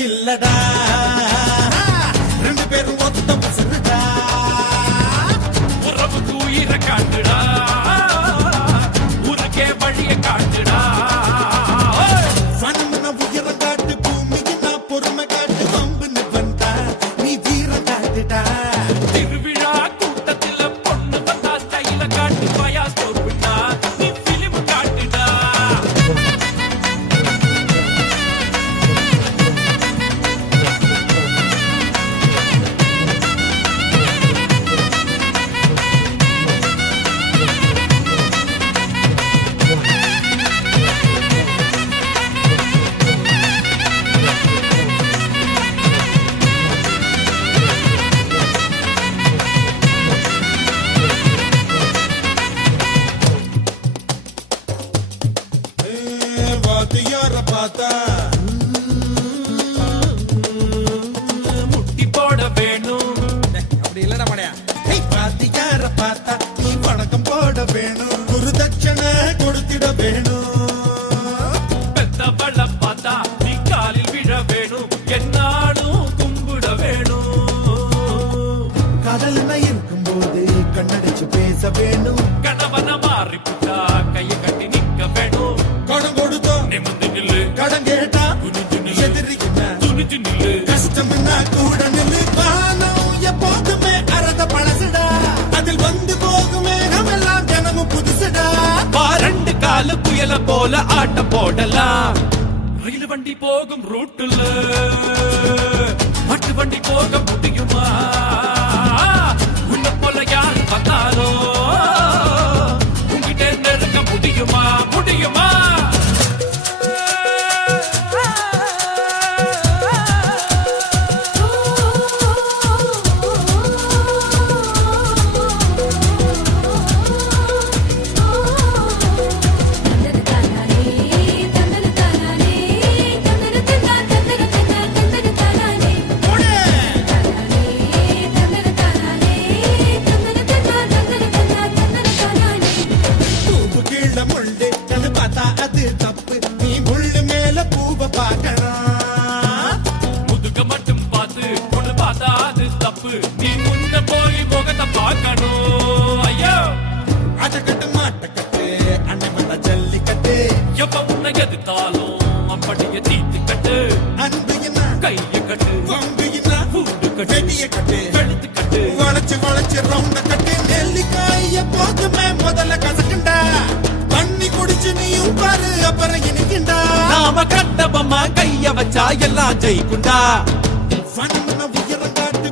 இல்லடா ரெண்டு பேரும் ஒத்த பசங்கடா உறவுக்கு உயிரை காட்டுடா ஊருக்கே வழிய காட்டுடா சனமன உயரம் காட்டு பூமிக்கு நான் பொறுமை காட்டு வம்புன்னு வந்தா நீ வீரம் காட்டுடா திருவிழா கூட்டத்துல பொண்ணு வந்தா ஸ்டைல காட்டு பயா ஸ்டோப்பிட்டா நீ பிலிம் காட்டுடா வாத்தியார பார்த்தா முட்டி போட வேணும் அப்படி இல்லடா மடையா. வாத்தியார பார்த்தா நீ வணக்கம் போட வேணும் குரு தட்சணை கொடுத்திட வேணும் பெத்தவள பார்த்தா நீ காலில் விழ வேணும் என்னாடும் கும்பிட வேணும் கடல்ல இருக்கும் போது கண்ணடிச்சு பேச வேணும் கணவன மாறிப்புட்டா கைய கட்டி நிக்க வேணும் கடன் கொடுத்தோம் நிமிந்து நில்லு கடன் கேட்டா குனிஞ்சு நில்லு எதிரிக்கிட்ட துணிஞ்சு நில்லு கஷ்டம்னா கூட நில்லு வானம் எப்போதுமே அறத பழசுடா அதில் வந்து போகுமே எல்லாம் தினமும் புதுசுடா ரெண்டு கால புயல போல ஆட்டம் போடலாம் ரயில் வண்டி போகும் ரூட்டுல மட்டு வண்டி போக முடியுமா உன்ன போல யாரு பார்த்தாலோ உங்ககிட்ட நெருங்க முடியுமா முடியுமா பூவு கீழ முள்ளு அது பார்த்தா அது தப்பு நீ முள்ளு மேல பூவை பார்க்கணும் முதுக மட்டும் பார்த்து பொண்ணு பார்த்தா அது தப்பு நீ முன்ன போய் முகத்தை பார்க்கணும் ஐயோ அடக்கட்டு மாட்டக்கட்டு அண்ணன் வந்த ஜல்லிக்கட்டு எப்ப முன்ன எதிர்த்தாலும் அப்படியே தீத்து கட்டு அன்பு என்ன கைய கட்டு வம்பு என்ன பூண்டு கட்டு வெடிய கட்டு வெளுத்து கட்டு வளைச்சு வளைச்சு ரவுண்ட கட்டு நெல்லிக்காய போதுமே முதல்ல கசக்குண்டா தண்ணி குடிச்சு நீயும் பாரு அப்புறம் இனிக்குண்டா நாம கட்டபமா கைய வச்சா எல்லாம் ஜெயிக்குண்டா சனமன உயரம் காட்டு